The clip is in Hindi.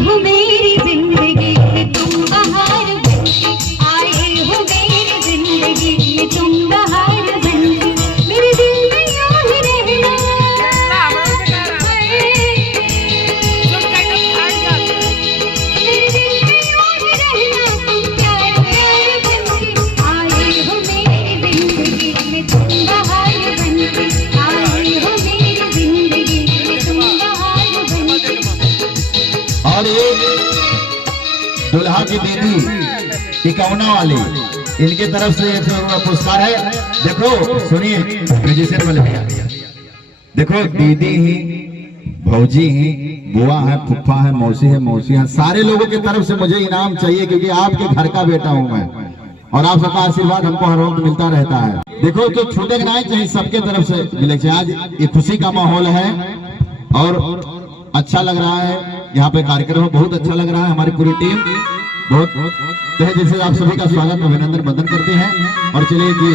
हो मेरी जिंदगी में तुम बहार बनके, आए हो मेरी जिंदगी में तुम बहार बनके, मेरे दिल में यूं ही रहना, मेरे दिल में यूं ही रहना, तुम प्यार प्यार बनके, आए हो मेरी जिंदगी में तुम बहार बनके, आए हो मेरी जिंदगी में तुम बहार बनके। और एक दुल्हा की दीदी टिकौना वाली, इनके तरफ से एक पुरस्कार है। देखो सुनिए म्यूजिशियन वाले भैया, देखो दीदी ही, भौजी ही, बुआ है, फुफ्फा है, मौसी है, सारे लोगों की तरफ से मुझे इनाम चाहिए, क्योंकि आपके घर का बेटा हूं मैं और आप सबका आशीर्वाद हमको हर वक्त मिलता रहता है। देखो तो छूटे नहीं चाहिए, सबके तरफ से मिले चाहिए। आज ये खुशी का माहौल है और अच्छा लग रहा है, यहाँ पे कार्यक्रम बहुत अच्छा लग रहा है। हमारी पूरी टीम बहुत तहे दिल से आप सभी का स्वागत अभिनंदन वंदन करते हैं। और चलिए कि